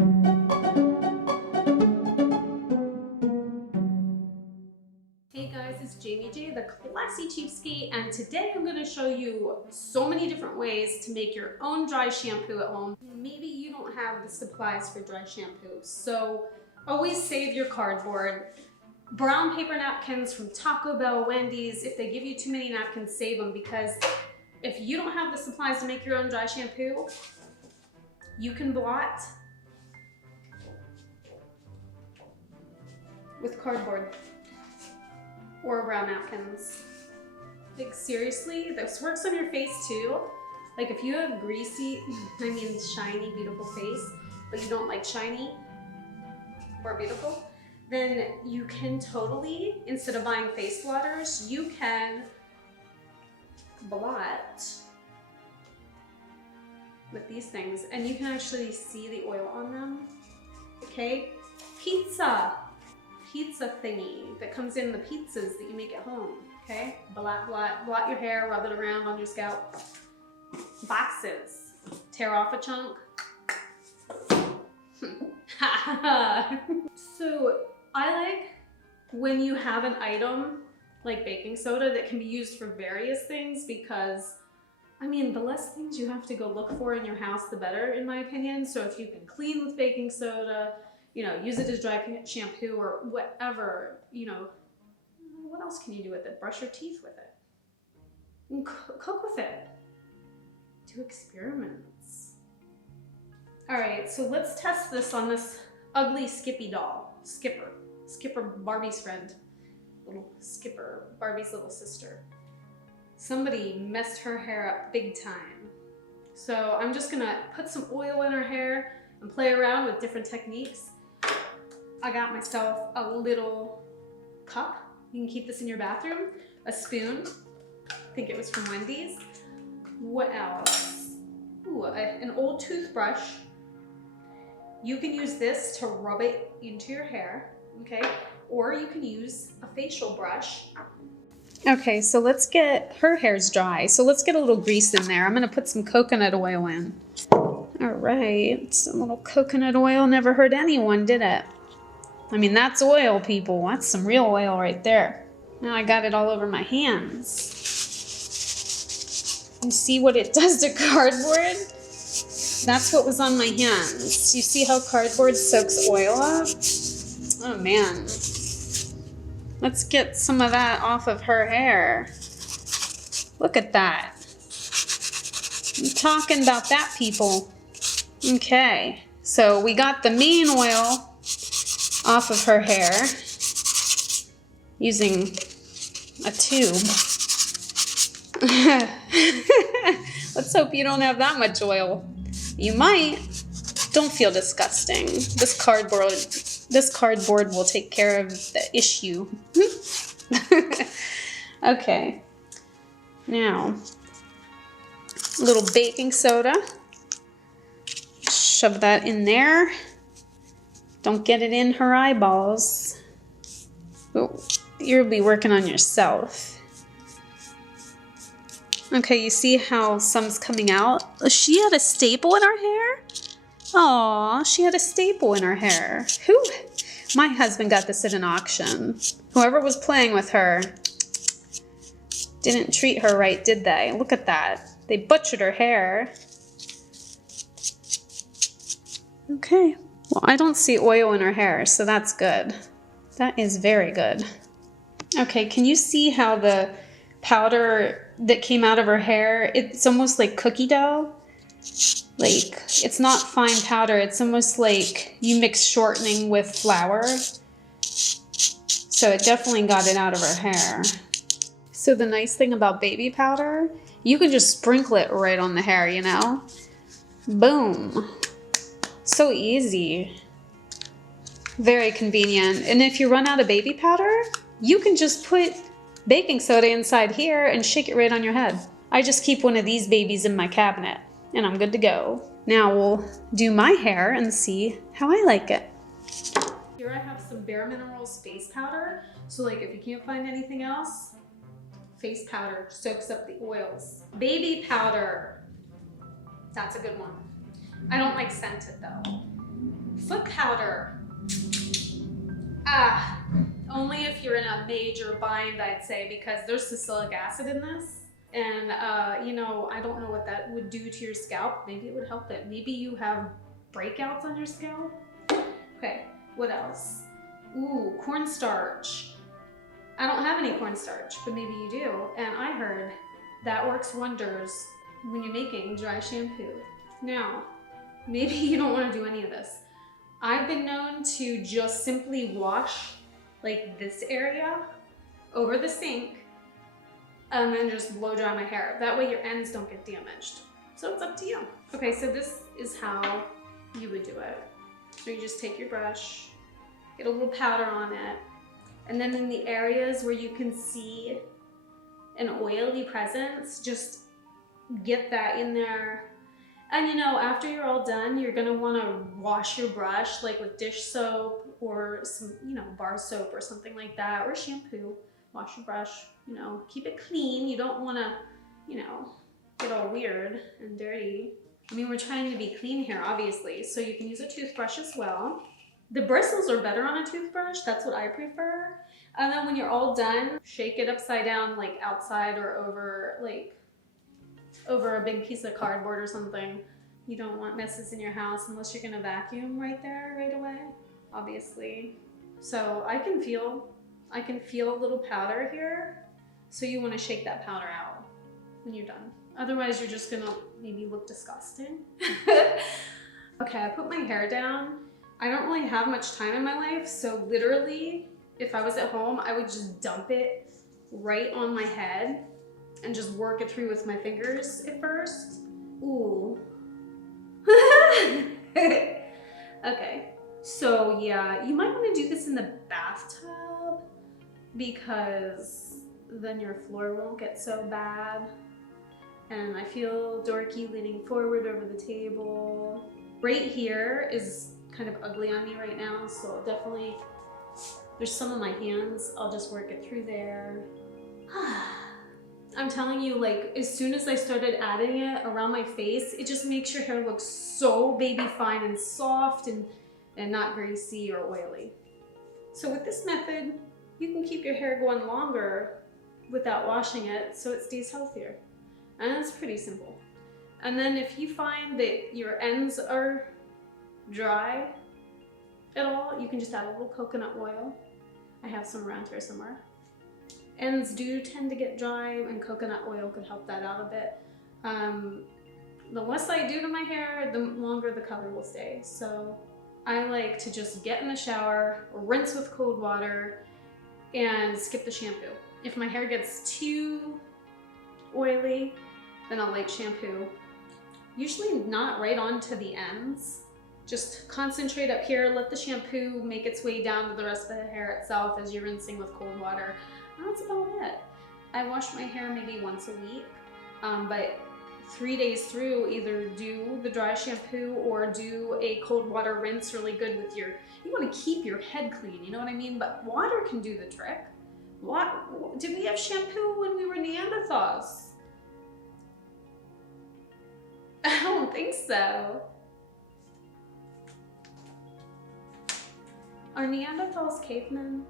Hey guys, it's Jamie J, the classy cheapskate, and today I'm going to show you so many different ways to make your own dry shampoo at home. Maybe you don't have the supplies for dry shampoo, so always save your cardboard. Brown paper napkins from Taco Bell, Wendy's, if they give you too many napkins, save them, because if you don't have the supplies to make your own dry shampoo, you can blot with cardboard or brown napkins. Like seriously, this works on your face too. Like if you have greasy, shiny, beautiful face, but you don't like shiny or beautiful, then you can totally, instead of buying face blotters, you can blot with these things, and you can actually see the oil on them. Okay, pizza thingy that comes in the pizzas that you make at home. Okay, blot your hair, rub it around on your scalp. Boxes, tear off a chunk. So I like when you have an item like baking soda that can be used for various things, because the less things you have to go look for in your house, the better, in my opinion. So if you can clean with baking soda, use it as dry shampoo or whatever, what else can you do with it? Brush your teeth with it. And cook with it. Do experiments. All right, so let's test this on this ugly Skippy doll. Skipper, Barbie's friend. Little Skipper, Barbie's little sister. Somebody messed her hair up big time. So I'm just gonna put some oil in her hair and play around with different techniques. I got myself a little cup. You can keep this in your bathroom. A spoon. I think it was from Wendy's. What else? Ooh, an old toothbrush. You can use this to rub it into your hair, okay? Or you can use a facial brush. Okay, so let's get, her hair's dry, so let's get a little grease in there. I'm gonna put some coconut oil in. All right, some little coconut oil never hurt anyone, did it? That's oil, people. That's some real oil right there. Now I got it all over my hands. You see what it does to cardboard? That's what was on my hands. You see how cardboard soaks oil up? Oh man. Let's get some of that off of her hair. Look at that. I'm talking about that, people. Okay, so we got the main oil off of her hair using a tube. Let's hope you don't have that much oil. You might. Don't feel disgusting. This cardboard will take care of the issue. Okay. Now, a little baking soda. Shove that in there. Don't get it in her eyeballs. Oh, you'll be working on yourself. Okay, you see how some's coming out? She had a staple in her hair? Aw, she had a staple in her hair. Who? My husband got this at an auction. Whoever was playing with her didn't treat her right, did they? Look at that. They butchered her hair. Okay. Well, I don't see oil in her hair, so that's good. That is very good. Okay, can you see how the powder that came out of her hair, it's almost like cookie dough? Like, it's not fine powder, it's almost like you mix shortening with flour. So it definitely got it out of her hair. So the nice thing about baby powder, you can just sprinkle it right on the hair, Boom. So easy. Very convenient. And if you run out of baby powder, you can just put baking soda inside here and shake it right on your head. I just keep one of these babies in my cabinet and I'm good to go. Now we'll do my hair and see how I like it. Here I have some Bare Minerals face powder. So like if you can't find anything else, face powder soaks up the oils. Baby powder. That's a good one. I don't like scented though. Foot powder. Ah, only if you're in a major bind, I'd say, because there's salicylic acid in this. And, you know, I don't know what that would do to your scalp. Maybe it would help it. Maybe you have breakouts on your scalp. Okay, what else? Ooh, cornstarch. I don't have any cornstarch, but maybe you do. And I heard that works wonders when you're making dry shampoo. Now, maybe you don't want to do any of this. I've been known to just simply wash like this area over the sink and then just blow dry my hair. That way your ends don't get damaged. So it's up to you. Okay, so this is how you would do it. So you just take your brush, get a little powder on it, and then in the areas where you can see an oily presence, just get that in there. And you know, after you're all done, you're gonna wanna wash your brush like with dish soap or some, you know, bar soap or something like that, or shampoo. Wash your brush, you know, keep it clean. You don't wanna, you know, get all weird and dirty. I mean, we're trying to be clean here, obviously, so you can use a toothbrush as well. The bristles are better on a toothbrush, that's what I prefer. And then when you're all done, shake it upside down, like outside or over, like, over a big piece of cardboard or something. You don't want messes in your house unless you're gonna vacuum right there, right away, obviously. So I can feel a little powder here. So you wanna shake that powder out when you're done. Otherwise, you're just gonna maybe look disgusting. Okay, I put my hair down. I don't really have much time in my life, so literally, if I was at home, I would just dump it right on my head and just work it through with my fingers at first. Ooh. Okay, so yeah, you might want to do this in the bathtub because then your floor won't get so bad. And I feel dorky leaning forward over the table. Right here is kind of ugly on me right now, so definitely, there's some of my hands, I'll just work it through there. I'm telling you, like, as soon as I started adding it around my face, it just makes your hair look so baby fine and soft and not greasy or oily. So with this method, you can keep your hair going longer without washing it, so it stays healthier. And it's pretty simple. And then if you find that your ends are dry at all, you can just add a little coconut oil. I have some around here somewhere. Ends do tend to get dry, and coconut oil could help that out a bit. The less I do to my hair, the longer the color will stay. So I like to just get in the shower, rinse with cold water, and skip the shampoo. If my hair gets too oily, then I'll light shampoo. Usually not right onto the ends. Just concentrate up here, let the shampoo make its way down to the rest of the hair itself as you're rinsing with cold water. And that's about it. I wash my hair maybe once a week, but 3 days through, either do the dry shampoo or do a cold water rinse really good with you want to keep your head clean, you know what I mean? But water can do the trick. What? Did we have shampoo when we were Neanderthals? I don't think so. Are Neanderthals cavemen?